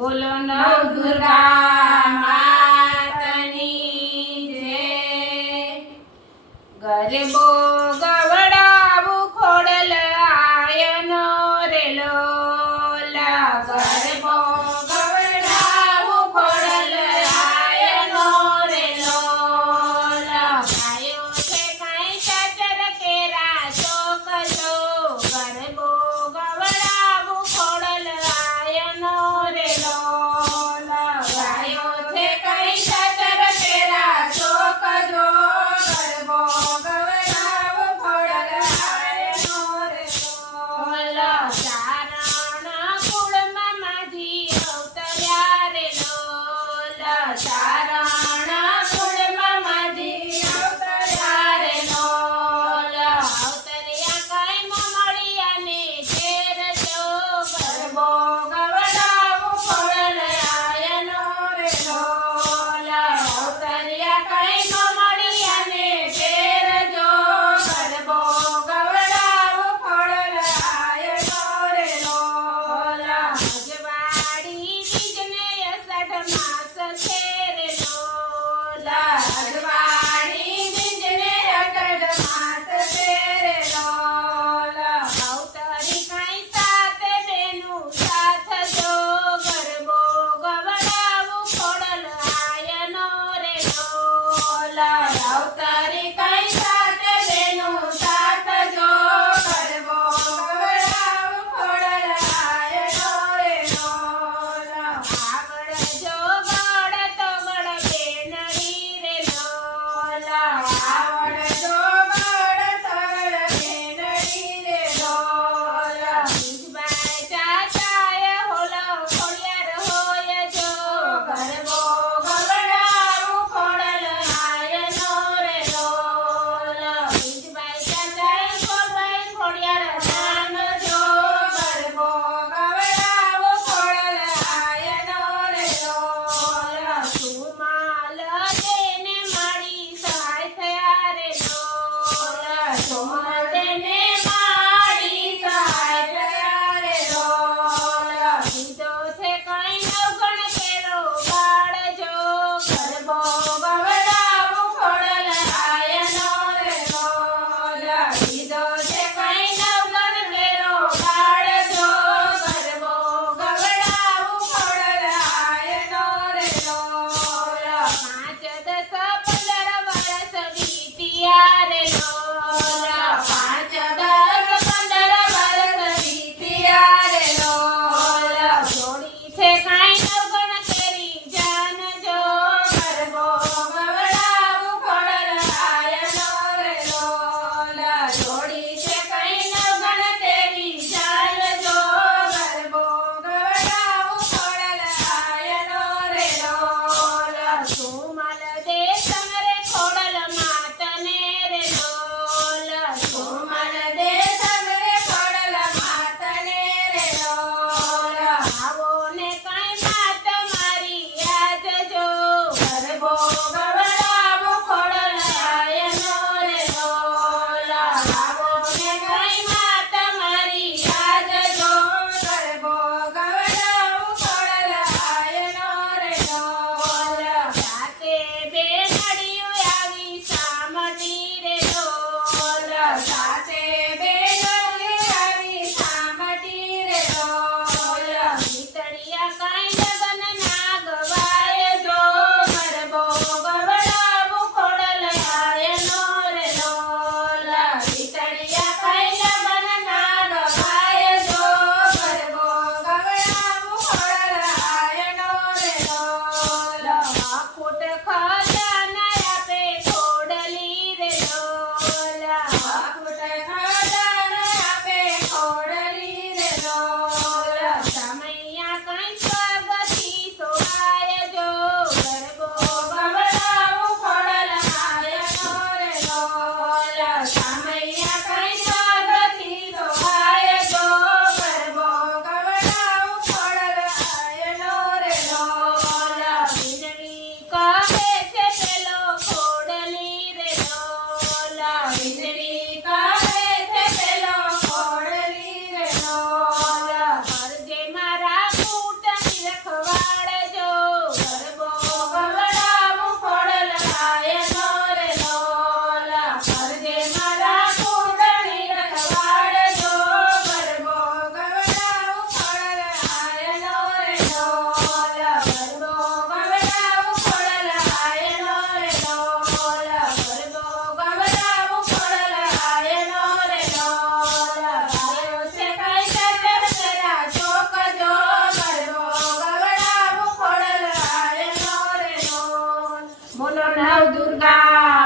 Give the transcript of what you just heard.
બોલો નવ દુર્ગા માતની જય. ગરબો ગવડાવું ખોડલ આયનો રે લોલા. ગરબો ગવડાવું ખોડલ આયનો રે લોલા. ગાયો છે કાંઈ ચાચર કેરા ચોકજો. ગરબો ગવડાવું ખોડલ આયનો રે લોલા. ગાયો છે કાંઈ ચાચર કેરા ચોકજો. ગરબો ગવડાવું ખોડલ આયનો રે લોલા. ચારણ કુળમાં માજી અવતર્યા રે લોલા. ચારણ કુળમાં માજી અવતર્યા રે લોલા. અવતર્યા કઈ મમળિયાને ઘેર જો. ગરબો ગવડાવું ખોડલ આયનો રે લોલા. અવતર્યા કઈ મમળિયાને ઘેર જો. ગરબો ગવડાવું ખોડલ આયનો રે લોલા. અજવાળી બીજને અષાઢ માસ છે રે લોલા. અજવાળી બીજને અષાઢ માસ છે રે લોલા. અવતરી કાંઈ સાત બેનું સાથ જો. ગરબો ગવડાવું ખોડલ આયનો રે લોલા. અવતરી કાંઈ સાત બેનું સાથ જો. ગરબો ગવડાવું ખોડલ આયનો રે લોલા. આવડજો બળ તો બળ બેનડી રે લોલા. આવડજો બળ તો બળ બેનડી રે લોલા. બીજબાઈ ચાચાએ હોલો ખોડિયાર હોય જો. ગરબો ગવડાવું ખોડલ આયનો રે લોલા. બીજબાઈ ચાચાએ ગોરબાઈ ખોડિયાર જાણજો. ગરબો ગવડાવું ખોડલ આયનો નવ દુર્ગા